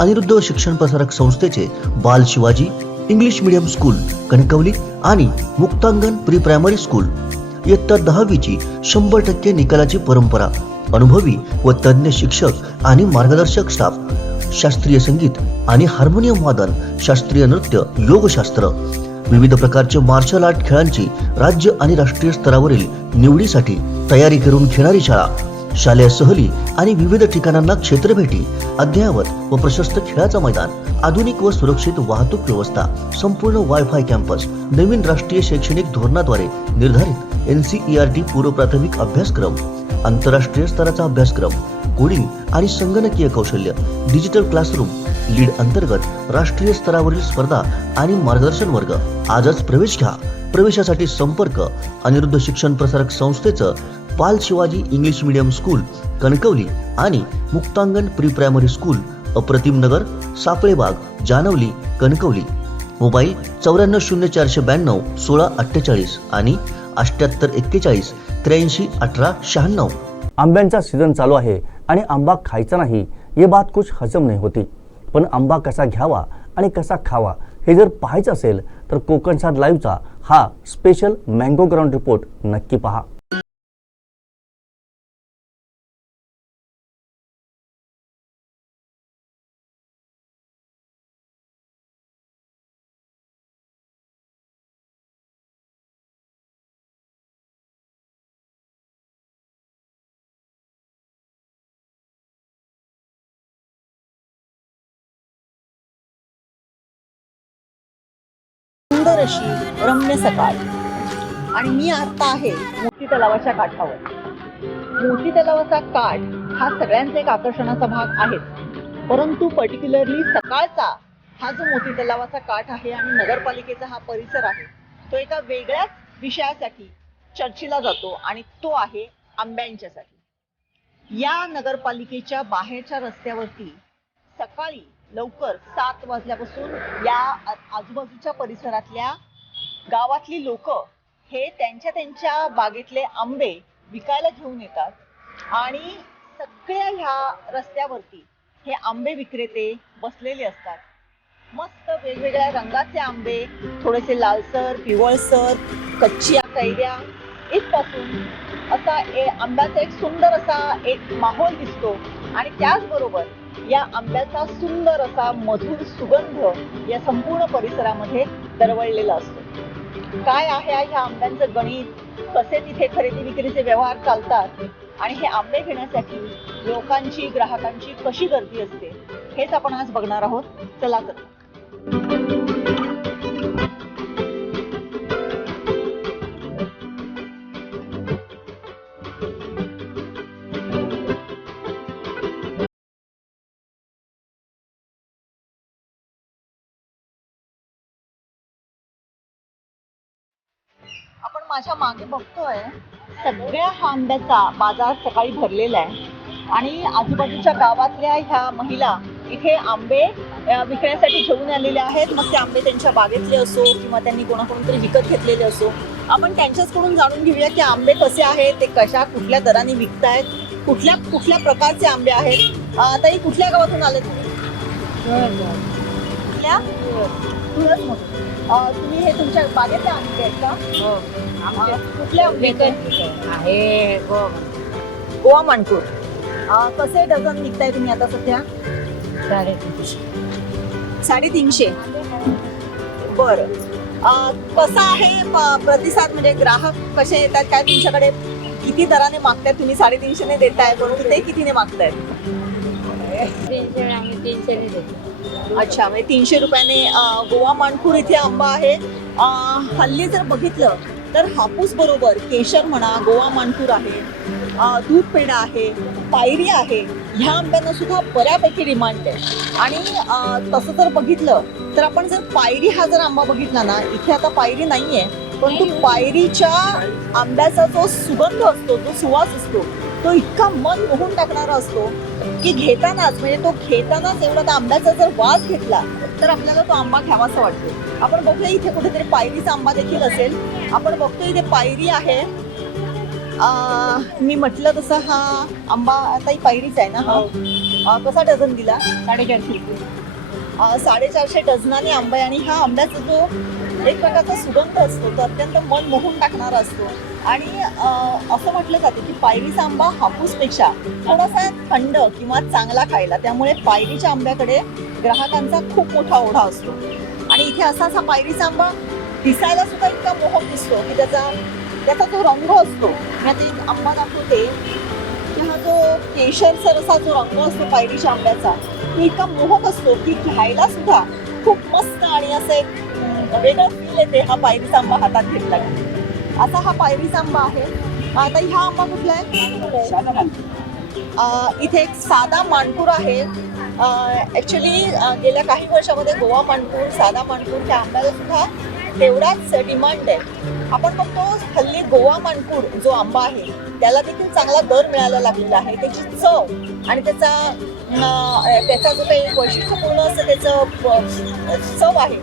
अनिरुद्ध शिक्षण प्रसारक संस्थेचे बाल Shivaji English medium school Kankavli आणि मुक्तांगण प्री प्रायमरी स्कूल इयत्ता 10वीची 100% निकालाची परंपरा, अनुभवी व तज्ञ शिक्षक आणि मार्गदर्शक स्टाफ, शास्त्रीय संगीत आणि हार्मोनियम वादन, शास्त्रीय नृत्य, योगशास्त्र, विविध प्रकारचे मार्शल आर्ट खेळांची राज्य आणि राष्ट्रीय स्तरावरील निवडीसाठी तयारी करून घेणारी शाळा, शालेय सहली आणि विविध ठिकाणांना क्षेत्रभेटी, अद्ययावत व प्रशस्त खेळाचं मैदान, आधुनिक व सुरक्षित वाहतूक व्यवस्था, संपूर्ण वायफाय कॅम्पस, नवीन राष्ट्रीय शैक्षणिक धोरणाद्वारे निर्धारित NCERT पूर्व प्राथमिक अभ्यासक्रम, आंतरराष्ट्रीय स्तराचा अभ्यासक्रम, कोडिंग आणि संगणकीय कौशल्य, डिजिटल क्लासरूम, लीड अंतर्गत राष्ट्रीय स्तरावरील स्पर्धा आणि मार्गदर्शन वर्ग. आजच प्रवेश घ्या. प्रवेशासाठी संपर्क अनिरुद्ध शिक्षण प्रसारक संस्थेचं बाल Shivaji English medium school Kankavli आणि मुक्तांगण प्री प्रायमरी स्कूल, अप्रतिम नगर, सापळेबाग, जानवली, कणकवली. मोबाईल 940492 1648 आणि 7841 83 18 96. आंब्यांचा सीझन चालू आहे आणि आंबा खायचा नाही ये बात कुछ हजम नाही होती. पण आंबा कसा घ्यावा आणि कसा खावा हे जर पाहायचं असेल तर कोकण सात लाईव्हचा हा स्पेशल मँगो ग्राउंड रिपोर्ट नक्की पहा. सुंदर अशी रम्य सकाळ आणि मी आता आहे मोती तलावाच्या काठावर. मोती तलावाचा काठ हा सगळ्यांचा एक आकर्षणाचा भाग आहेच, परंतु पर्टिक्युलरली सकाळचा हा जो मोती तलावाचा काठ आहे आणि नगरपालिकेचा हा परिसर आहे तो एका वेगळ्याच विषयासाठी चर्चेला जातो आणि तो आहे आंब्यांच्यासाठी. या नगरपालिकेच्या बाहेरच्या रस्त्यावरती सकाळी लवकर 7 वाजल्यापासून या आजूबाजूच्या परिसरातल्या गावातली लोक हे त्यांच्या बागेतले आंबे विकायला घेऊन येतात आणि सगळ्या ह्या रस्त्यावरती हे आंबे विक्रेते बसलेले असतात. मस्त वेगवेगळ्या रंगाचे आंबे, थोडेसे लालसर, पिवळसर, कच्च्या कैऱ्या इथपासून असा आंब्याचा एक सुंदर असा एक माहोल दिसतो आणि त्याचबरोबर या आंब्याचा सुंदर असा मधुर सुगंध या संपूर्ण परिसरामध्ये दरवळलेला असतो. काय आहे ह्या आंब्यांचं गणित, कसे तिथे खरेदी विक्रीचे व्यवहार चालतात आणि हे आंबे घेण्यासाठी लोकांची, ग्राहकांची कशी गर्दी असते हेच आपण आज बघणार आहोत. चला तर. आपण माझ्या मागे बघतोय सगळ्या हा आंब्याचा बाजार सकाळी भरलेला आहे आणि आजूबाजूच्या गावातल्या ह्या महिला इथे आंबे विकण्यासाठी घेऊन आलेले आहेत. मग ते आंबे त्यांच्या बागेतले असो किंवा त्यांनी कोणाकडून तरी विकत घेतलेले असो. आपण त्यांच्याचकडून जाणून घेऊया की आंबे कसे आहेत, ते कुठल्या दराने विकतायत, कुठल्या प्रकारचे आंबे आहेत. ताई, कुठल्या गावातून आले तुम्ही? कुठल्या? तुम्ही हे तुमच्या बागेतले आंबे आहेत का? कुठले आंबे आहे? गोवा मानपूर. कसे डझन विकताय तुम्ही आता सध्या? 350. बरं. कसा आहे प्रतिसाद, म्हणजे ग्राहक कसे येतात, काय तुमच्याकडे किती दराने मागतायत? तुम्ही 350 देताय, परंतु ते कितीने मागतायत? 300 देतो. अच्छा, म्हणजे 300 रुपयाने गोवा मानपूर इथे आंबा आहे. हल्ली जर बघितलं तर हापूस बरोबर केशर म्हणा, गोवा मानपूर आहे, दूध पेढा आहे, पायरी आहे, ह्या आंब्यांना सुद्धा बऱ्यापैकी डिमांड आहे. आणि तसं जर बघितलं तर आपण जर पायरी हा जर आंबा बघितला ना, इथे आता पायरी नाहीये, परंतु पायरीच्या आंब्याचा जो सुगंध असतो, जो सुवास असतो, तो इतका मन मोहून टाकणारा असतो की घेतानाच एवढा त्या आंब्याचा जर वास घेतला तर आपल्याला तो आंबा घ्यावासा वाटतो. आपण बघूया इथे कुठेतरी पायरीचा आंबा देखील असेल. आपण बघतो इथे पायरी आहे. मी म्हटलं तसं हा आंबा आता ही पायरीच आहे ना? हा कसा डझन दिला? 450 रुपये. 450 डझनाने आंबा आहे आणि ह्या आंब्याचा जो एक प्रकारचा सुगंध असतो तो अत्यंत मन मोहून टाकणारा असतो. आणि असं म्हटलं जातं की पायरीचा आंबा हापूसपेक्षा थोडासा थंड किंवा चांगला खायला, त्यामुळे पायरीच्या आंब्याकडे ग्राहकांचा खूप मोठा ओढा असतो. आणि इथे असा पायरीचा आंबा दिसायला सुद्धा इतका मोहक दिसतो की त्याचा जो रंग असतो, मी आता एक आंबा दाखवते की हा जो केशरसर असा जो रंग असतो पायरीच्या आंब्याचा, तो इतका मोहक असतो की घ्यायला सुद्धा खूप मस्त आणि असं एक वेगळं फील येते हा पायरीचा आंबा हातात घेतला की. असा हा पायरीचा आंबा आहे. आता ह्या आंबा कुठला आहे? इथे एक साधा मानपूर आहे. ॲक्च्युली गेल्या काही वर्षामध्ये गोवा मानपूर, साधा मानपूर त्या आंब्याला सुद्धा तेवढाच डिमांड आहे. आपण बघतो हल्ली गोवा मानपूर जो आंबा आहे त्याला देखील चांगला दर मिळायला लागलेला आहे. त्याची चव आणि त्याचा जो काही वैशिष्ट्यपूर्ण असं त्याचं चव आहे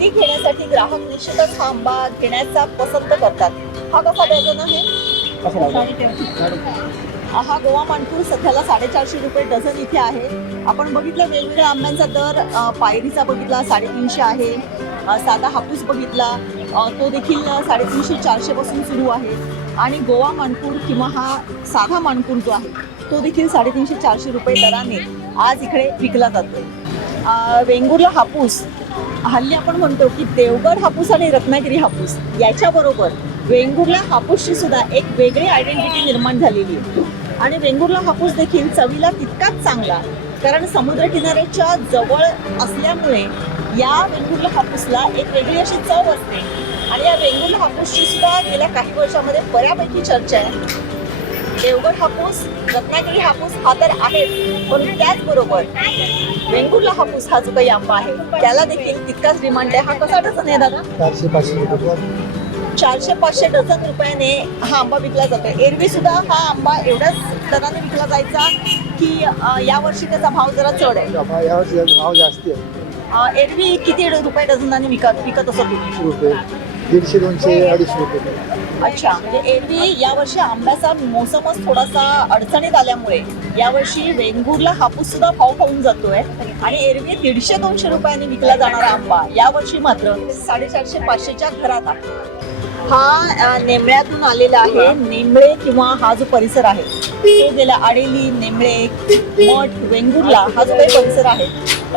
ती घेण्यासाठी ग्राहक निश्चितच हा आंबा घेण्याचा पसंत करतात. हा कसा डझन आहे? हा गोवा मानपूर सध्याला 450 रुपये डझन इथे आहे. आपण बघितलं वेगवेगळ्या आंब्यांचा दर. पायरीचा बघितला 350 आहे. साधा हापूस बघितला तो देखील 350-400 पासून सुरू आहे. आणि गोवा मानपूर किंवा हा साधा मानपूर जो आहे तो देखील 350-400 रुपये दराने आज इकडे विकला जातो. वेंगुर्ला हापूस, हल्ली आपण म्हणतो की देवगड हापूस आणि रत्नागिरी हापूस याच्याबरोबर वेंगुर्ला हापूसची सुद्धा एक वेगळी आयडेंटिटी निर्माण झालेली आहे. आणि वेंगुर्ला हापूस देखील चवीला तितकाच चांगला, कारण समुद्रकिनाऱ्याच्या जवळ असल्यामुळे या वेंगुर्ला हापूसला एक वेगळी अशी चव असते. आणि या वेंगुर्ला हापूसची सुद्धा गेल्या काही वर्षामध्ये बऱ्यापैकी चर्चा आहे. देवगड हापूस, रत्नागिरी हापूस हा तर आहे, पण त्याचबरोबर वेंगुर्ला हापूस हा जो काही आंबा आहे त्याला देखील तितकाच डिमांड आहे. हा कसा डझन आहे दादा? 400-500 डझन रुपयाने हा आंबा विकला जातो. एरवी सुद्धा हा आंबा एवढ्याच दराने विकला जायचा की यावर्षी त्याचा भाव जरा चढ आहे? यावर्षी भाव जास्ती आहे. एरवी किती रुपये डझनाने विकत असतो तुम्ही? 150-200-250 रुपये. अच्छा, म्हणजे एरवी यावर्षी आंब्याचा मोसमच थोडासा अडचणीत आल्यामुळे यावर्षी वेंगुर्ला हापूस सुद्धा भाव होऊन जातोय. आणि एरवी 150-200 रुपयांनी विकला जाणारा आंबा यावर्षी मात्र 450-500च्या घरात आहे. हा नेमळ्यातून आलेला आहे. नेमळे किंवा हा जो परिसर आहे तो गेला आडेली, नेमळे, मठ, वेंगुर्ला हा जो काही परिसर आहे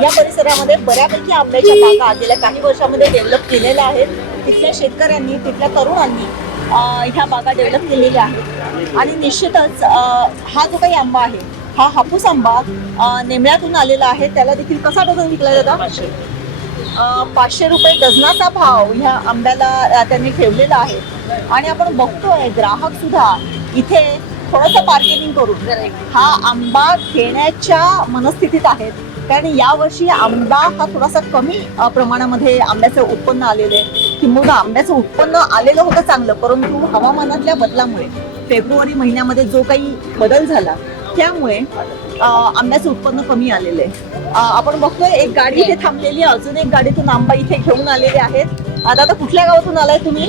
या परिसरामध्ये बऱ्यापैकी आंब्याच्या बागा गेल्या काही वर्षामध्ये डेव्हलप केलेल्या आहेत. तिथल्या शेतकऱ्यांनी, तिथल्या तरुणांनी ह्या बागा डेव्हलप केलेल्या आहेत. आणि निश्चितच हा जो काही आंबा आहे हा हापूस आंबा नेमळ्यातून आलेला आहे. त्याला देखील कसा डझन विकला जातो? 500 रुपये डझनाचा भाव ह्या आंब्याला त्यांनी ठेवलेला आहे. आणि आपण बघतोय ग्राहक सुद्धा इथे थोडंसं बार्गेनिंग करून हा आंबा घेण्याच्या मनस्थितीत आहेत. कारण यावर्षी आंबा हा थोडासा कमी प्रमाणामध्ये आंब्याचं उत्पन्न आलेलं आहे. किंवा आंब्याचं उत्पन्न आलेलं होतं चांगलं, परंतु हवामानातल्या बदलामुळे फेब्रुवारी महिन्यामध्ये जो काही बदल झाला त्यामुळे आंब्याचं उत्पन्न कमी आलेलं आहे. आपण बघतोय एक गाडी इथे थांबलेली आहे. अजून एक गाडीतून आंबा इथे घेऊन आलेले आहेत. आता कुठल्या गावातून आलाय तुम्ही?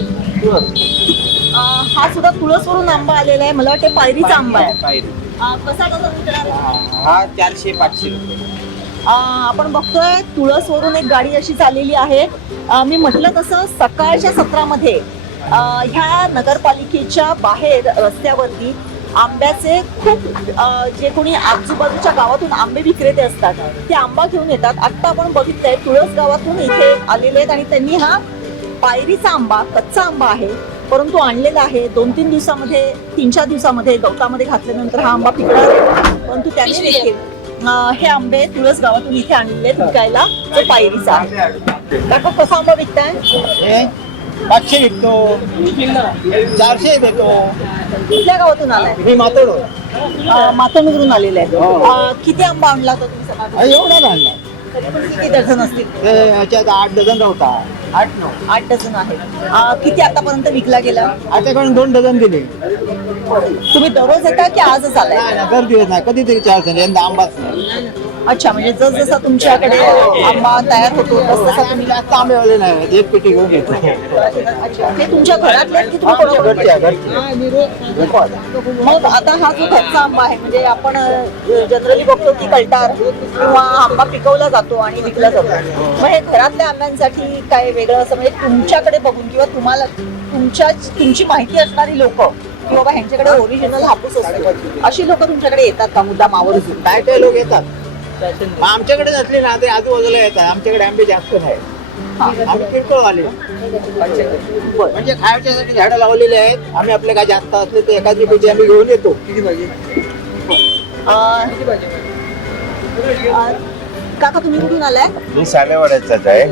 हा सुद्धा तुळसवरून आंबा आलेला आहे. मला वाटतं पायरीचा आंबा आहे. कसा डझन विकणार? हा 400-500 रुपये. आपण बघतोय तुळसवरून एक गाडी अशी चाललेली आहे. मी म्हटलं तसं सकाळच्या सत्रामध्ये ह्या नगरपालिकेच्या बाहेर रस्त्यावरती आंब्याचे खूप जे कोणी आजूबाजूच्या गावातून आंबे विक्रेते असतात ते आंबा घेऊन येतात. आत्ता आपण बघितलंय तुळस गावातून इथे आलेले आहेत आणि त्यांनी हा पायरीचा आंबा, कच्चा आंबा आहे परंतु आणलेला आहे. 2-3 दिवसामध्ये, 3-4 दिवसामध्ये गवतामध्ये घातल्यानंतर हा आंबा पिकणार आहे. परंतु त्यांनी देखील हे आंबे तुळस गावातून इथे आणले विकायला, जो पायरीचा आहे. काका कसा आंबा विकताय? 500 विकतो, 400 देतो. कुठल्या गावातून आलाय? मी मातोड मातोंडवरून आलेले आहे. किती आंबा आणला होता तुम्ही सकाळी? एवढा घालला. तरी पण किती डझन असतील? याच्यात 8 डझन राहता. 8 डझन आहे. किती आतापर्यंत विकला गेला? आताकडून 2 डझन दिले. तुम्ही दररोज येता की आजच आलाय? गर्दी येत नाही, कधीतरी 4 जण, यंदा आंबाच नाही. अच्छा, म्हणजे जसजसा तुमच्याकडे आंबा तयार होतो तसतसा तुम्ही जास्त आंबे आले नाही, एक पेटी घेऊन घेतो. अच्छा, ते तुमच्या घरातले आहेत की तुम्ही कोणाकडे? मग आता हा जो घरचा आंबा आहे म्हणजे आपण जनरली बघतो की कलटार किंवा आंबा पिकवला जातो आणि विकला जातो. मग हे घरातल्या आंब्यांसाठी काय वेगळं असं म्हणजे तुमच्याकडे बघून किंवा तुम्हाला तुमची माहिती असणारी लोक की बाबा ह्यांच्याकडे ओरिजिनल हापूस असतो अशी लोक तुमच्याकडे येतात का मुद्दाम आवर्जून? काय काय लोक येतात, मग आमच्याकडे नसले ना ते आजूबाजूला येतात. आमच्याकडे आंबे जास्त नाही, आम्ही किरकोळ आले म्हणजे खायच्यासाठी झाडं लावलेली आहेत. आम्ही आपले काय जास्त असले तर एखादी पेटी आम्ही घेऊन येतो. काका तुम्ही कुठून आलाय? मी सालेवाड्याचाच आहे,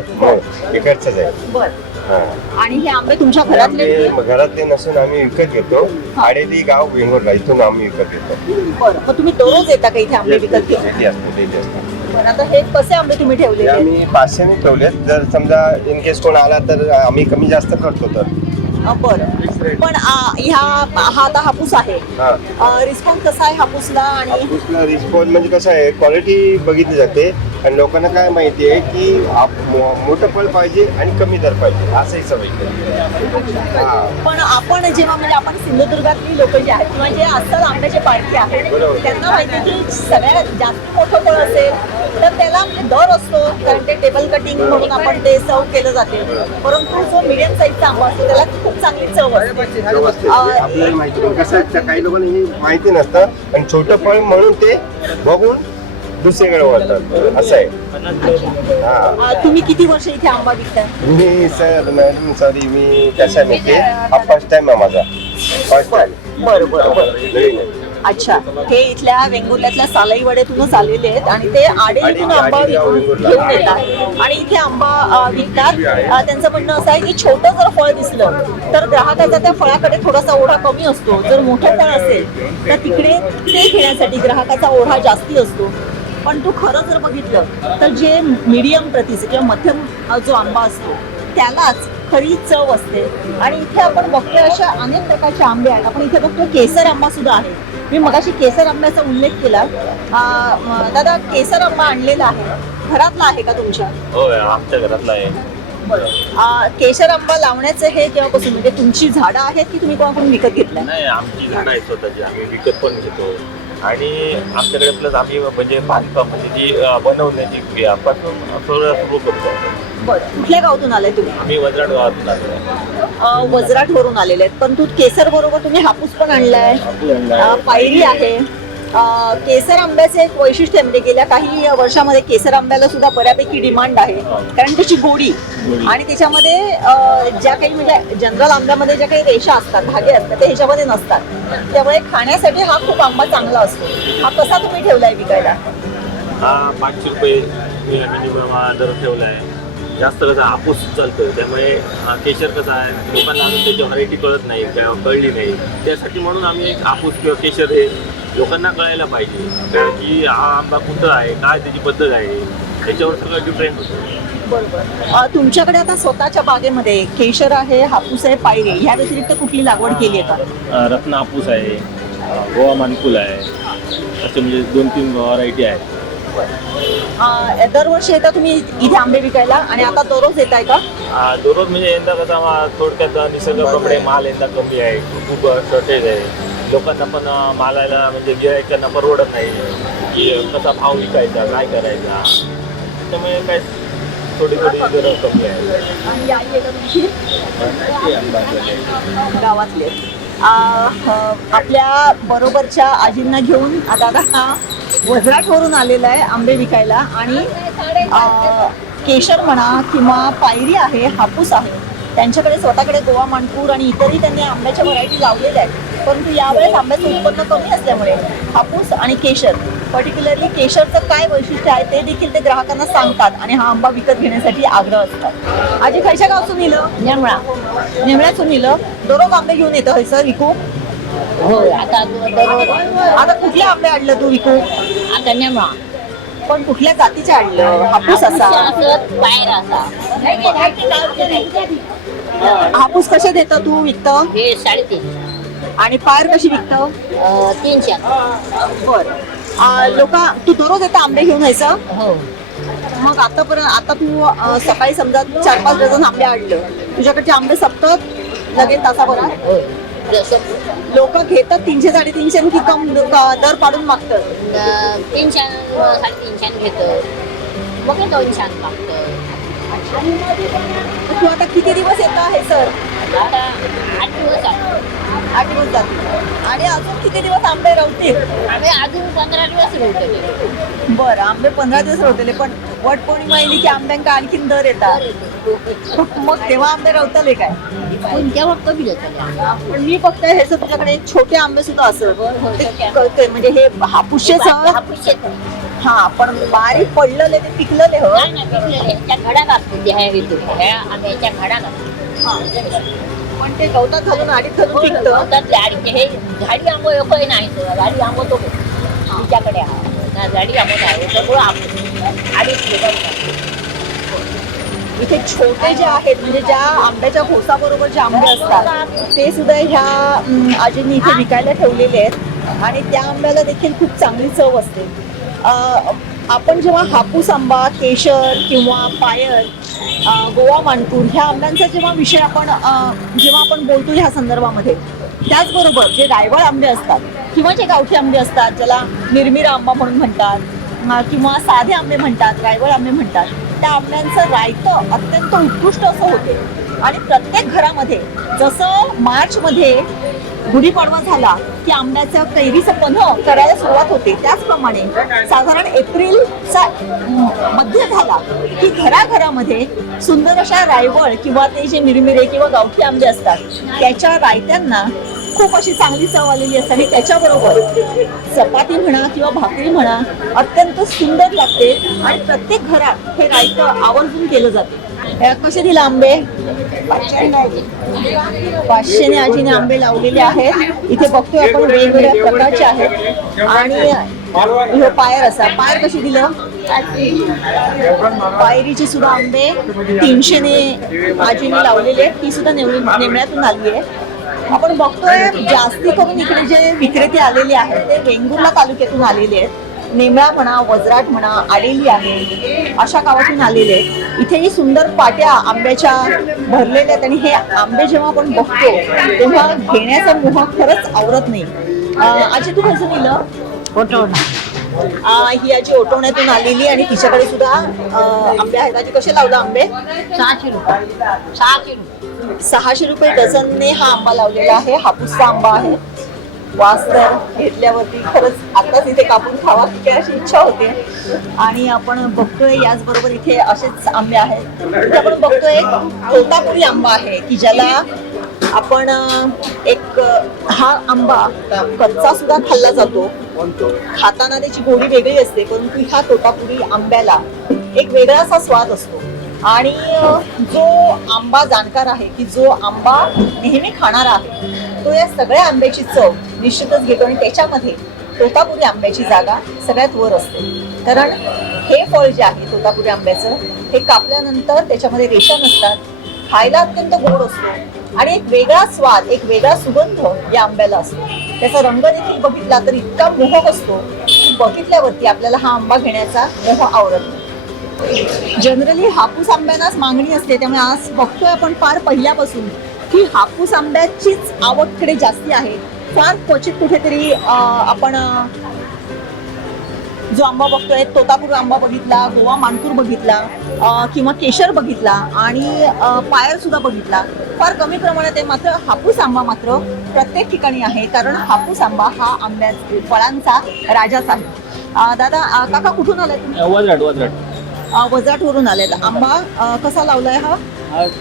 इकडचाच आहे. बर, हा. आणि हे आंबे तुमच्या घरातले आहेत? आम्ही घरातले नसून आम्ही विकत घेतो. आडेली गाव वेंगुर्ला, इथून आम्ही विकत घेतो. बरं, मग तुम्ही दररोज येता का इथे आंबे विकत घेऊन? डेली असतो, डेली असतो. बरं, आता हे कसे आंबे तुम्ही ठेवले? ते आम्ही 500 ठेवलेत. जर समजा इन केस कोण आला तर आम्ही कमी जास्त करतो. तर बरं, पण हा आता हापूस आहे, हा, रिस्पॉन्स कसा आहे हापूसला? आणि हापूसला रिस्पॉन्स म्हणजे कसं आहे, क्वालिटी बघितली जाते आणि लोकांना काय माहिती आहे की मोठं फळ पाहिजे आणि कमी दर पाहिजे, असंही सवय. हा, पण आपण जेव्हा म्हणजे आपण सिंधुदुर्गातली लोक जे आहेत किंवा जे असतात आंब्याचे पाळखे आहेत बरोबर. त्यांना माहिती की सगळ्यात जास्त मोठं फळ असेल तर त्याला म्हणजे दर असतो, कारण ते टेबल कटिंग म्हणून आपण ते सर्व केलं जाते. परंतु जो मिडियम साईजचा आंबा असतो त्याला खूप चांगली चव असते. आपल्याला माहिती नाही. कसं आहे, काही लोकांना हे माहिती नसतं आणि छोटं फळ म्हणून ते बघून दुसरीकडे वळतात, असं आहे. हा, तुम्ही किती वर्ष इथे आंबा विकताय? मी मॅडम सॉरी, मी कसं आहे माहिती आहे, हा फर्स्ट टाइम आहे माझा. First time. बरं बरं बरं. अच्छा, हे इथल्या वेंगुर्ल्यातल्या सालाई वड्यातूनच आलेले आहेत आणि ते आडेलीतून आंबा घेऊन येतात आणि इथे आंबा विकतात. त्यांचं म्हणणं असं आहे की छोटं जर फळ दिसलं तर ग्राहकाचा त्या फळाकडे थोडासा ओढा कमी असतो. जर मोठं फळ असेल तर तिकडे ते घेण्यासाठी ग्राहकाचा ओढा जास्ती असतो. पण तू खरं जर बघितलं तर जे मीडियम प्रतीचे किंवा मध्यम जो आंबा असतो त्यालाच खरी चव असते. आणि इथे आपण बघतोय अशा अनेक प्रकारचे आंबे आहेत. आपण इथे बघतो केसर आंबा सुद्धा आहे. मी मगाशी केसर आंब्याचा उल्लेख केला. दादा, केसर आंबा आणलेला आहे, घरातला आहे का तुमच्या? होय, आमच्या घरातला आहे. केसर आंबा लावण्याचं हे केव्हापासून, म्हणजे तुमची झाडं आहेत की तुम्ही कोणाकडून विकत घेतलं? नाही, आमची झाडं आहेत स्वतःची, आम्ही विकत पण घेतो. आणि आमच्याकडे प्लस आम्ही म्हणजे बांधकाम म्हणजे ती बनवण्याची क्रियापासून सुरू करतो. बरं, कुठल्या गावातून आलाय तुम्ही? आम्ही वजराट गावातून आलो. वजराट वरून आलेले आहेत. पण तू केसर बरोबर तुम्ही हापूस पण आणलाय, पायरी आहे. केसर आंब्याचे एक वैशिष्ट्य म्हणजे गेल्या काही वर्षामध्ये केसर आंब्याला सुद्धा बऱ्यापैकी डिमांड आहे, कारण त्याची गोडी आणि त्याच्यामध्ये ज्या काही म्हणजे जनरल आंब्यामध्ये ज्या काही रेषा असतात, धागे असतात, ते ह्याच्यामध्ये नसतात. त्यामुळे खाण्यासाठी हा खूप आंबा चांगला असतो. हा कसा तुम्ही ठेवलाय विकायला? हा 500 रुपये मिनिमम दर ठेवला आहे. जास्त कसं हापूस चालतं, त्यामुळे केशर कसं आहे लोकांना अजून त्याची व्हरायटी कळत नाही किंवा कळली नाही. त्यासाठी म्हणून आम्ही एक हापूस किंवा केशर हे लोकांना कळायला पाहिजे, कारण की हा आंबा कुठं आहे, काय त्याची पद्धत आहे, त्याच्यावर सगळं डिफरंट होतं. बरोबर. तुमच्याकडे आता स्वतःच्या बागेमध्ये केशर आहे, हापूस आहे, पायरी, ह्या व्यतिरिक्त कुठली लागवड केली आहे का? रत्न हापूस आहे, गोवा मानकुल आहे, असे म्हणजे 2-3 व्हरायटी आहेत. दरवर्षी येता तुम्ही इथे आंबे विकायला आणि आता दररोज येत आहे का? दररोज म्हणजे यंदा कसा थोडक्यात निसर्गाप्रमाणे माल यंदा कमी आहे, खूप शॉर्टेज आहे. लोकांना पण मालाला म्हणजे गिरायकांना परवडत नाही की कसा भाव विकायचा, काय करायचा, त्यामुळे काय थोडी जरा कमी आहे. आणि आई आहे का तुमची? गावातले. आपल्या बरोबरच्या आजींना घेऊन आता वजराटवरून आलेला आहे आंबे विकायला आणि केशर म्हणा किंवा पायरी आहे, हापूस आहे, त्यांच्याकडे स्वतःकडे गोवा मानपूर आणि इतरही त्यांनी आंब्याच्या व्हरायटी लावलेल्या आहेत. परंतु यावेळेस आंब्याचं उत्पन्न कमी असल्यामुळे हापूस आणि केशर, पर्टिक्युलरली केशरचं काय वैशिष्ट्य आहे ते देखील ते ग्राहकांना सांगतात आणि हा आंबा विकत घेण्यासाठी आग्रह असतात. आजी, खयच्या गावसून नेलं? नेमळा. नेमळ्यातून नेलं. दररोज आंबे घेऊन येतं हयसर विकू? होय, आता दररोज आता कुठले आंबे आणलं तू विकू? आता नेमळा. पण कुठल्या जातीचे आणलं? हापूस असा? बाहेर असा. हापूस कसे देतं तू विकतं? हे 350. आणि पायर कशी विकतं? 300. बरं. लोक तू दररोज येतं आंबे घेऊन यायचं. हो मग आता तू सकाळी समजा 4-5 डझन आंबे आणलं, तुझ्याकडचे आंबे सपतात लगेच तासाभरात. हो जसं लोक घेतात 300-350 की कम दर पाडून मागतात. 300-350 घेतो मग 200 मागतो. तू आता किती दिवस येतं आहे सर? आता 8 दिवस आहे. 8 दिवस जाते. आणि अजून किती दिवस आंबे रवतील? आम्ही अजून 15 दिवस राहतो. बरं, आंबे 15 दिवस रवतले, पण वट पौर्णिमा येईल की आंब्यांका आणखीन दर येतात. मग तेव्हा आंबे रवतले काय? कोणत्या वक्त बी देतो. पण मी फक्त हे सर तुझ्याकडे एक छोटे आंबे सुद्धा असत ते कळते, म्हणजे हे हापुसेच. हापूस येतो. हा, पण बारीक पडलेले ते पिकलेले हो. नाही नाही पिकलेले त्या घडा लागतो ह्या आंब्याच्या घडा लागतो. पण ते गवतात घालून आडीत घालून पिकतं. हे झाडी आंबो येतोय नाही तो झाडी आंबो तो तुमच्याकडे आहे झाडी आंबो आहे सगळं आंबो आडीच. इथे छोटे जे आहेत म्हणजे ज्या आंब्याच्या घोसाबरोबर जे आंबे असतात ते सुद्धा ह्या आजींनी इथे विकायला ठेवलेले आहेत. आणि त्या आंब्याला देखील खूप चांगली चव असते. आपण जेव्हा हापूस आंबा, केशर किंवा पायर, गोवा मानपूर ह्या आंब्यांचा जेव्हा विषय जेव्हा आपण बोलतो ह्या संदर्भामध्ये, त्याचबरोबर जे रायवळ आंबे असतात किंवा जे गावठी आंबे असतात ज्याला निरमिरा आंबा म्हणून म्हणतात किंवा साधे आंबे म्हणतात, रायवळ आंबे म्हणतात, त्या आंब्यांचं रायतं अत्यंत उत्कृष्ट असं होते. आणि प्रत्येक घरामध्ये जसं मार्चमध्ये गुढीपाडवा झाला की आंब्याचं कैरीचं पन्ह करायला सुरुवात होते, त्याचप्रमाणे साधारण एप्रिलचा मध्य झाला की घराघरामध्ये सुंदर अशा रायवळ किंवा ते जे निरमिरे किंवा गावठी आंबे असतात त्याच्या रायत्यांना खूप अशी चांगली चव आलेली असते. आणि त्याच्याबरोबर चपाती म्हणा किंवा भाकरी म्हणा अत्यंत सुंदर लागते. आणि प्रत्येक घरात हे रायतं आवर्जून केलं जाते. कसे दिले आंबे? 500ने आजीने आंबे लावलेले आहेत. इथे बघतोय आपण वेगवेगळ्या प्रकारचे आहेत. आणि हे पायर असा पायर कशी दिलं? पायरीचे सुद्धा आंबे 300ने आजीने लावलेले आहेत. ती सुद्धा नेमण्यातून आली आहे. आपण बघतोय जास्ती करून इकडे जे विक्रेते आलेले आहेत ते वेंगुर्ला तालुक्यातून आलेले आहेत. नेमळा म्हणा, वजराट म्हणा, आडेली आहे, अशा गावातून आलेले आहेत. इथेही सुंदर पाट्या आंब्याच्या भरलेल्या आहेत. आणि हे आंबे जेव्हा आपण बघतो तेव्हा घेण्याचा मोह खरंच आवरत नाही. आजी तू कसं दिलं? ही आजी ओटवण्यातून आलेली आणि तिच्याकडे सुद्धा आंबे आहेत. आजी कसे लावला आंबे? 600 रुपये. 600 रुपये डझनने हा आंबा लावलेला आहे. हापूसचा आंबा आहे. वास तर घेतल्यावरती खरंच आताच इथे कापून खावा की अशी इच्छा होते. आणि आपण बघतोय याचबरोबर इथे असेच आंबे आहेत. इथे आपण बघतोय तोतापुरी आंबा आहे की ज्याला आपण हा आंबा कच्चा सुद्धा खाल्ला जातो. खाताना त्याची गोडी वेगळी असते, परंतु ह्या तोतापुरी आंब्याला एक वेगळा असा स्वाद असतो. आणि जो आंबा जाणकार आहे की जो आंबा नेहमी खाणारा आहे तो या सगळ्या आंब्याची चव निश्चितच घेतो. आणि त्याच्यामध्ये तोतापुरी आंब्याची जागा सगळ्यात वर असते. कारण हे फळ जे आहे तोतापुरी आंब्याचं हे कापल्यानंतर त्याच्यामध्ये रेषा नसतात, खायला अत्यंत गोड असतो आणि एक वेगळा स्वाद, एक वेगळा सुगंध या आंब्याला असतो. त्याचा रंग देखील बघितला तर इतका मोहक असतो की बघितल्यावरती आपल्याला हा आंबा घेण्याचा मोह आवरत नाही. जनरली हापूस आंब्यांनाच मागणी असते, त्यामुळे आज बघतोय आपण फार पहिल्यापासून की हापूस आंब्याचीच आवडकडे जास्ती आहे. फार क्वचित कुठेतरी आपण जो आंबा बघतोय तोतापूर आंबा बघितला, गोवा मानपूर बघितला किंवा केशर बघितला आणि पायर सुद्धा बघितला. फार कमी प्रमाणात आहे. मात्र हापूस आंबा मात्र प्रत्येक ठिकाणी आहे. कारण हापूस आंबा हा फळांचा राजाच आहे. दादा, काका कुठून आलाय तुम्ही? वजराटवरून आले. आंबा कसा लावलाय हा?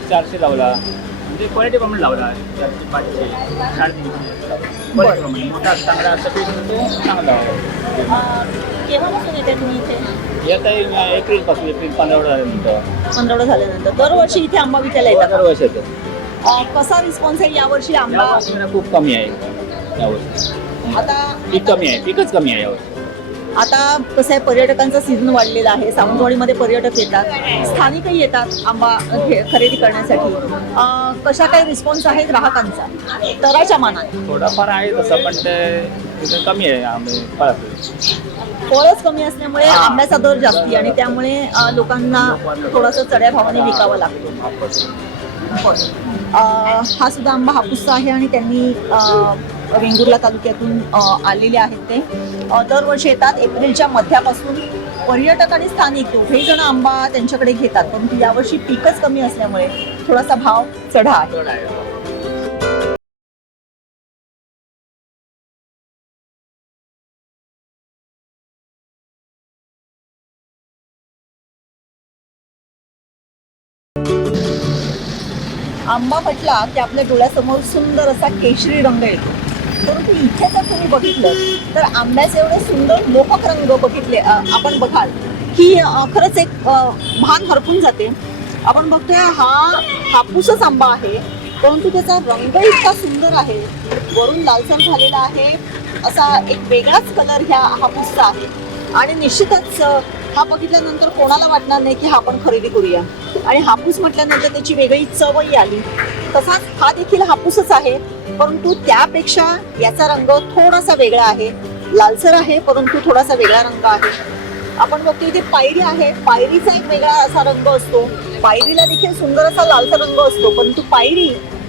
400 लावला, म्हणजे क्वालिटी प्रमाणे लावला. 400, 500, 350 मोठा चांगला असं तो चांगला आहे. केव्हापासून येते तुम्ही इथे? येत आहे एप्रिलपासून. एप्रिल 15 झाल्यानंतर. 15 झाल्यानंतर दरवर्षी इथे आंबा विकायला येतात? दरवर्षी येते. कसा रिस्पॉन्स आहे यावर्षी आंबा? यावर्षी खूप कमी आहे. यावर्षी आता पीक कमी आहे, पिकच कमी आहे यावर्षी. आता कसं आहे, पर्यटकांचा सीझन वाढलेला आहे. सावंतवाडीमध्ये पर्यटक येतात, स्थानिकही येतात आंबा खरेदी करण्यासाठी. कशा काही रिस्पॉन्स आहे ग्राहकांचा दराच्या मानाने? थोडाफार आहे तसं, पण ते कमी आहे आंबे फळाचं. फळच कमी असल्यामुळे आंब्याचा दर जास्ती आणि त्यामुळे लोकांना थोडासा चढ्या भावाने विकावा लागतो. हा सुद्धा आंबा हापूसचा आहे आणि त्यांनी वेंगुर्ला तालुक्यातून आलेले आहेत ते. दरवर्षी येतात. एप्रिलच्या मध्यापासून पर्यटक आणि स्थानिक दोघेही जण आंबा त्यांच्याकडे घेतात, परंतु यावर्षी पीकच कमी असल्यामुळे थोडासा भाव चढा आहे. आंबा म्हटला की आपल्या डोळ्यासमोर सुंदर असा केशरी रंग येतो, परंतु इथे जर तुम्ही बघितलं तर आंब्याचे एवढे सुंदर मोहक रंग बघितले आपण बघाल की खरंच एक भान हरपून जाते. आपण बघतोय हा हापूसच आंबा आहे, परंतु त्याचा रंग इतका सुंदर आहे, वरून लालसर झालेला आहे, असा एक वेगळाच कलर ह्या हापूसचा आहे. आणि निश्चितच हा बघितल्यानंतर कोणाला वाटणार नाही की हा आपण खरेदी करूया. आणि हापूस म्हटल्यानंतर त्याची वेगळी चवही आली. तसाच हा देखील हापूसच आहे, परंतु त्यापेक्षा याचा रंग थोडासा वेगळा आहे, लालसर आहे परंतु थोडासा वेगळा रंग आहे. आपण बघतो इथे पायरी आहे, पायरीचा एक वेगळा असा रंग असतो, पायरीला देखील सुंदर असा लालसर रंग असतो, परंतु पायरी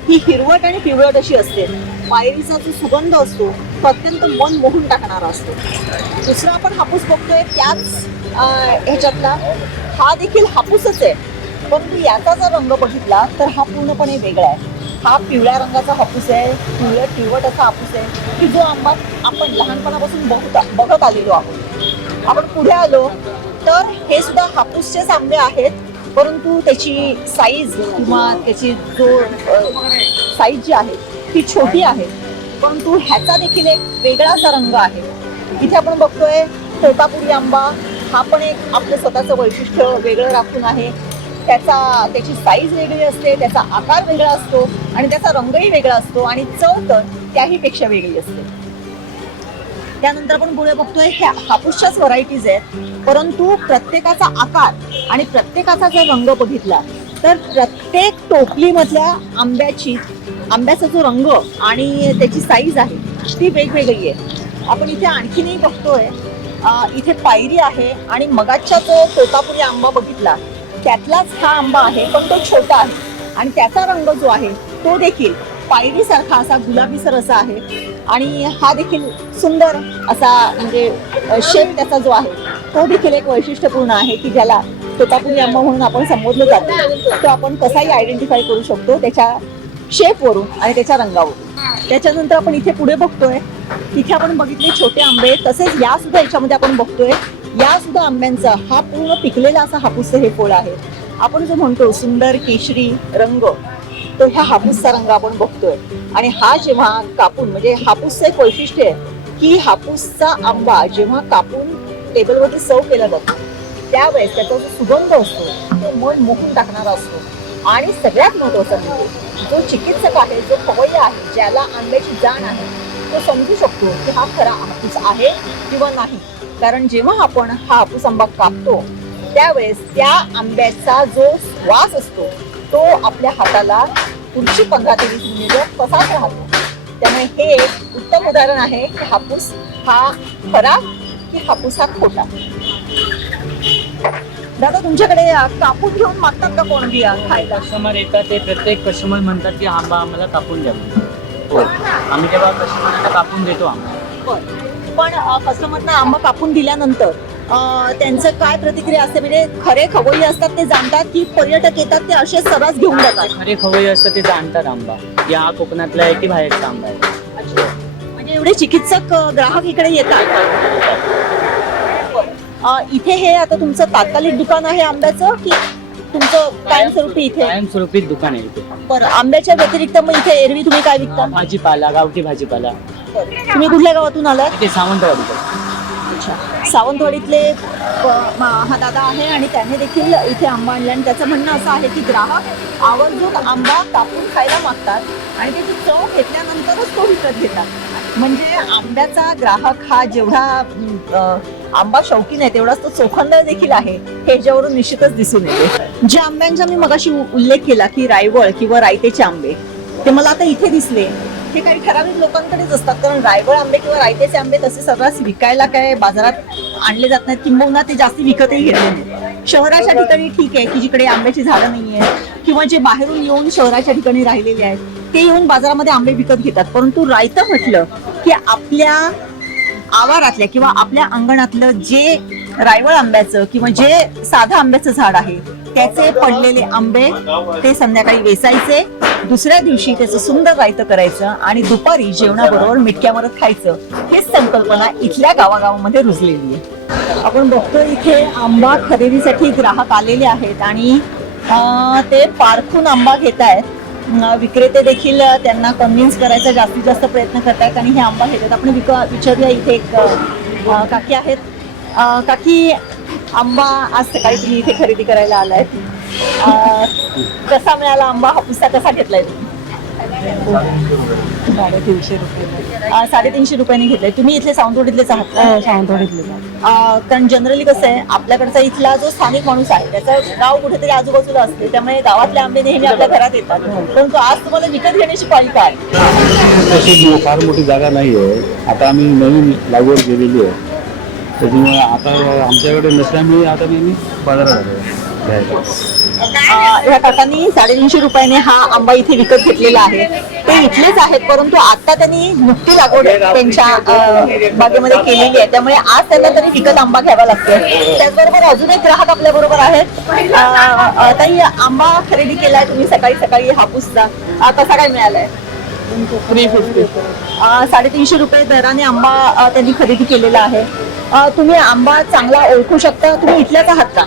ही हिरवट आणि पिवळट अशी असते. पायरीचा जो सुगंध असतो तो अत्यंत मन मोहून टाकणारा असतो. दुसरा आपण हापूस बघतोय त्याच ह्याच्यातला, हा देखील हापूसच आहे, परंतु याचा जर रंग बघितला तर हा पूर्णपणे वेगळा आहे. हा पिवळ्या रंगाचा हापूस आहे, पिवळट असा हापूस आहे की जो आंबा आपण लहानपणापासून बघत आलेलो आहोत. आपण पुढे आलो तर हे सुद्धा हापूसचेच आंबे आहेत, परंतु त्याची साईज किंवा त्याची जो साईज जी आहे ती छोटी आहे, परंतु ह्याचा देखील एक वेगळा असा रंग आहे. इथे आपण बघतोय तोतापुरी आंबा, हा पण एक आपलं स्वतःचं वैशिष्ट्य वेगळं राखून आहे. त्याची साईज वेगळी असते, त्याचा आकार वेगळा असतो आणि त्याचा रंगही वेगळा असतो आणि चव तर त्याही पेक्षा वेगळी असते. त्यानंतर आपण पुढे बघतोय ह्या हापूसच्याच व्हरायटीज आहेत, परंतु प्रत्येकाचा आकार आणि प्रत्येकाचा जर रंग बघितला तर प्रत्येक टोपलीमधल्या आंब्याचा जो रंग आणि त्याची साईज आहे ती वेगवेगळी आहे. आपण इथे आणखीनही बघतोय, इथे पायरी आहे आणि मगाच्या जो तोतापुरी आंबा बघितला त्यातलाच हा आंबा आहे, पण तो छोटा आहे आणि त्याचा रंग जो आहे तो देखील पायरीसारखा असा गुलाबीसर असा आहे. आणि हा देखील सुंदर असा म्हणजे शेप त्याचा जो आहे तो देखील एक वैशिष्ट्यपूर्ण आहे की ज्याला तोतापुरी आंबा म्हणून आपण संबोधलं जातो. तो आपण कसाही आयडेंटिफाय करू शकतो त्याच्या शेपवरून आणि त्याच्या रंगावरून. त्याच्यानंतर आपण इथे पुढे बघतोय, तिथे आपण बघितले छोटे आंबे, तसेच या सुद्धा याच्यामध्ये आपण बघतोय या सुद्धा आंब्यांचा हा पूर्ण पिकलेला असा हापूसचं हे फळ आहे. आपण जो म्हणतो सुंदर केशरी रंग, तो ह्या हापूसचा रंग आपण बघतोय. आणि हा जेव्हा कापून, म्हणजे हापूसचं एक वैशिष्ट्य आहे की हापूसचा आंबा जेव्हा कापून टेबलवरती सर्व केला जातो त्यावेळेस त्याचा जो सुगंध असतो तो मन मोहून टाकणारा असतो. आणि सगळ्यात महत्त्वाचं म्हणजे जो चिकित्सक आहे, जो खवय्या आहे, ज्याला आंब्याची जाण आहे, तो समजू शकतो की हा खरा हापूस आहे किंवा नाही. कारण जेव्हा आपण हा हापूस आंबा कापतो त्यावेळेस त्या आंब्याचा जो वास असतो तो आपल्या हाताला पुढची 15 ते 20 मिनिटं तसाच राहतो. त्यामुळे हे एक उत्तम उदाहरण आहे की हापूस हा खरा की हापूस हा खोटा. दादा, तुमच्याकडे कापून घेऊन मागतात का कोण बिया खायला? कस्टमर येतात, ते प्रत्येक कस्टमर म्हणतात की आंबा आम्हाला कापून द्या. हो, आम्ही तेव्हा कस्टमरला कापून देतो आंबा. पण कस्टमरना आंबा कापून दिल्यानंतर त्यांचं काय प्रतिक्रिया असते? म्हणजे खरे खवय्ये असतात ते जाणतात की पर्यटक येतात ते असे सर्रास घेऊन जातात? खरे खवय्ये असतात ते जाणतात आंबा या कोकणातला आहे की बाहेरचा आंबा आहे. म्हणजे एवढे चिकित्सक ग्राहक इकडे येतात. इथे हे आता तुमचं तात्कालिक दुकान आहे आंब्याचं की तुमचं कायमस्वरूपी इथे? कायमस्वरूपी दुकान आहे इथे. बरं, आंब्याच्या व्यतिरिक्त मग इथे एरवी तुम्ही काय विकता? भाजीपाला, गावठी भाजीपाला. तुम्ही कुठल्या गावातून आलात? इथे सावंतवाडी. अच्छा, सावंतवाडीतले हा दादा आहे आणि त्याने देखील इथे आंबा आणला आणि त्याचं म्हणणं असं आहे की ग्राहक आवर्जून आंबा कापून खायला मागतात आणि त्याची चव घेतल्यानंतरच तो विकत घेतात. म्हणजे आंब्याचा ग्राहक हा जेवढा आंबा शौकीन आहे तेवढाच तो चोखंदळ देखील आहे, हे ह्याच्यावरून निश्चितच दिसून येते. ज्या आंब्यांचा मी मगाशी उल्लेख केला की रायवळ किंवा रायतेचे आंबे, ते मला आता इथे दिसले. हे काही ठराविक लोकांकडेच असतात, कारण रायवळ आंबे किंवा रायतेचे आंबे तसे सर्रास विकायला काय बाजारात आणले जात नाहीत, किंबहुना ते जास्ती विकतही घेतले नाहीत. शहराच्या ठिकाणी ठीक आहे की जिकडे आंब्याची झाडं नाहीये किंवा जे बाहेरून येऊन शहराच्या ठिकाणी राहिलेले आहेत ते येऊन बाजारामध्ये आंबे विकत घेतात. परंतु रायतं म्हटलं की आपल्या आवारातल्या किंवा आपल्या अंगणातलं जे रायवळ आंब्याचं किंवा जे साधं आंब्याचं झाड आहे त्याचे पडलेले आंबे ते संध्याकाळी वेचायचे, दुसऱ्या दिवशी त्याचं सुंदर रायतं करायचं आणि दुपारी जेवणाबरोबर मिटक्यावर खायचं. हेच संकल्पना इथल्या गावागावामध्ये रुजलेली आहे. आपण बघतो इथे आंबा खरेदीसाठी ग्राहक आलेले आहेत आणि ते पारखून आंबा घेत आहेत. विक्रेते देखील त्यांना कन्व्हिन्स करायचा जास्तीत जास्त प्रयत्न करतायत आणि हे आंबा घेतात. आपण विचारूया, इथे एक काकी आहेत. काकी, आंबा आज सकाळी तुम्ही इथे खरेदी करायला आलाय, कसा मिळाला आंबा? हापूसचा कसा घेतलाय तुम्ही? 350 रुपये. 350 रुपयांनी घेतलाय. तुम्ही इथले सावंतवाडीतलेच आहात का? सावंतवाडीतले. कारण जनरली कसं आहे, आपल्याकडचा इथला जो स्थानिक माणूस आहे त्याचं गाव कुठेतरी आजूबाजूला असते, त्यामुळे गावातले आंबे नेहमी आपल्या घरात येतात. परंतु आज तुम्हाला विकत घेण्याची पाळी काय? तशी फार मोठी जागा नाही आहे. आता आम्ही नवीन लागवड केलेली आहे, त्याच्यामुळे आता आमच्याकडे नसल्यामुळे आता मी बाजारात आलो. या काकांनी 350 रुपयाने हा आंबा इथे विकत घेतलेला आहे. ते इथलेच आहेत, परंतु आता त्यांनी नुकती लागवड त्यांच्या बागेमध्ये केलेली आहे, त्यामुळे आज त्यांना तरी विकत आंबा घ्यावा लागतो. त्याचबरोबर अजून एक ग्राहक आपल्या बरोबर आहेत. ताई, आंबा खरेदी केलाय तुम्ही सकाळी सकाळी हापूसचा, कसा काय मिळालाय? 350 रुपये दराने आंबा त्यांनी खरेदी केलेला आहे. तुम्ही आंबा चांगला ओळखू शकता? तुम्ही इथल्याच आहात का?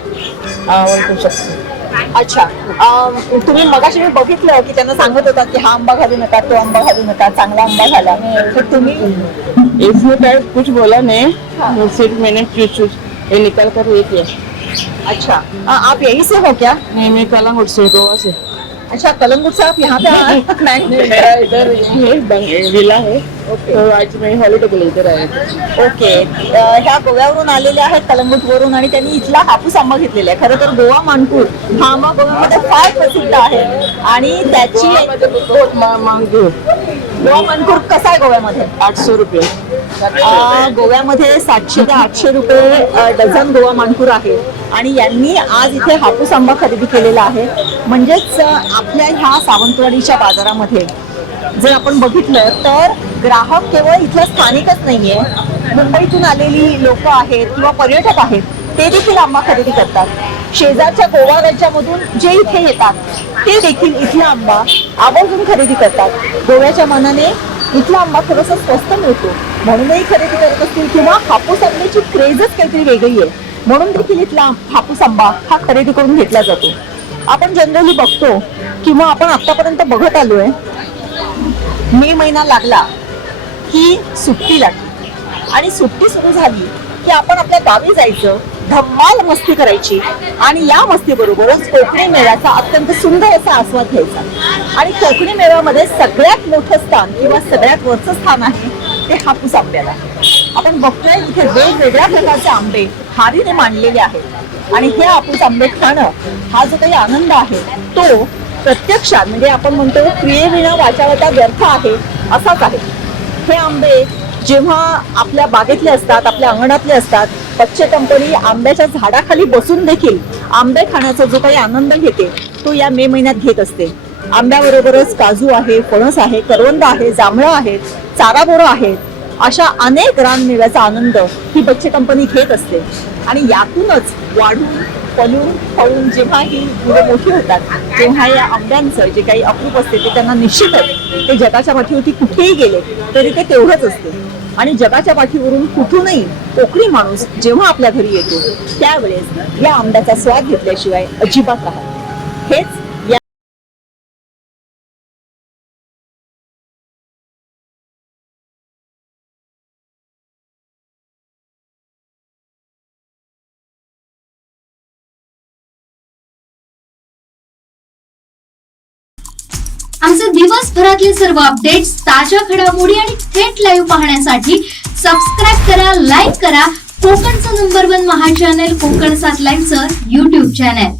ओळखू शकतो. अच्छा. तुम्ही मगाशी मी बघितलं की त्यांना सांगत होता की हा आंबा घालू नका, तो आंबा घालू नका, चांगला आंबा घाला. तर तुम्ही इसमें पैर कुछ बोला नहीं, सिर्फ मैंने चूज ये निकल कर ये किया. अच्छा, आप यहीं से हो क्या? नहीं, मैं कलंगुट से, गोवा से. अच्छा, कलंगुट से आप यहाँ पे आए? मेरा इधर विला है, तो आज मैं हॉलिडे के लिए इधर आया. ओके. ह्या गोव्यावरून आलेल्या आहेत, कलंगुटवरून, आणि त्यांनी इथला हापूस आंबा घेतलेला आहे. खरं तर गोवा मानपूर हा आंबा गोव्यामध्ये फार प्रसिद्ध आहे आणि त्याची बहुत मांगू. गोवा मानपूर कसा आहे गोव्यामध्ये? 800 रुपये. गोव्यामध्ये 700 ते 800 रुपये डझन गोवा मानपूर आहे आणि यांनी आज इथे हापूस आंबा खरेदी केलेला आहे. म्हणजेच आपल्या ह्या सावंतवाडीच्या बाजारामध्ये जर आपण बघितलं तर ग्राहक केवळ इथला स्थानिकच नाहीये, मुंबईतून आलेली लोक आहेत किंवा पर्यटक आहेत ते देखील आंबा खरेदी करतात. शेजारच्या गोवा राज्यामधून जे इथे येतात ते देखील इथला आंबा आवर्जून खरेदी करतात. गोव्याच्या मानाने इथला आंबा थोडासा स्वस्त मिळतो म्हणूनही खरेदी करत असतील, किंवा हापूस आंब्याची क्रेजच काहीतरी वेगळी आहे म्हणून देखील इथला हापूस आंबा हा खरेदी करून घेतला जातो. आपण जनरली बघतो किंवा आपण आतापर्यंत बघत आलोय, मे महिना लागला की सुट्टी लागली आणि सुट्टी सुरू झाली की आपण आपल्या गावी जायचं, धम्माल मस्ती करायची आणि या मस्ती बरोबरच कोकणी मेळ्याचा अत्यंत सुंदर असा आस्वाद घ्यायचा. आणि कोकणी मेळ्यामध्ये सगळ्यात मोठं स्थान किंवा सगळ्यात वरचं स्थान आहे ते हापूस आंब्याला. आपण बघतोय इथे वेगवेगळ्या प्रकारचे आंबे हारीने मांडलेले आहेत आणि हे हापूस आंबे खाणं हा जो काही आनंद आहे तो प्रत्यक्षात, म्हणजे आपण म्हणतो क्रियेविना वाचावता व्यर्थ आहे असाच आहे. हे आंबे जेव्हा आपल्या बागेतले असतात, आपल्या अंगणातले असतात, बच्चे कंपनी आंब्याच्या झाडाखाली बसून देखील आंबे खाण्याचा जो काही आनंद घेते तो या मे महिन्यात घेत असते. आंब्याबरोबरच काजू आहे, फणस आहे, करवंद आहे, जांभळं आहेत, चाराबोरं आहेत, अशा अनेक रानमेव्याचा आनंद ही बच्चे कंपनी घेत असते. आणि यातूनच वाढून फलून फळून जेव्हा ही मुलं मोठी होतात तेव्हा या आंब्यांचं जे काही अप्रूप असते ते त्यांना निश्चितच ते जगाच्या पाठीवरती कुठेही गेले तरी ते तेवढंच असते. आणि जगाच्या पाठीवरून कुठूनही कोकणी माणूस जेव्हा आपल्या घरी येतो त्यावेळेस या आंब्याचा स्वाद घेतल्याशिवाय अजिबात राहत. हेच आमचे दिवसभरातले सर्व अपडेट्स, ताज्या घडामोडी आणि थेट लाईव्ह पाहण्यासाठी सबस्क्राईब करा, लाईक करा कोकणचं नंबर 1 महा चॅनल कोकण 7 लाईव्हचं YouTube चॅनल.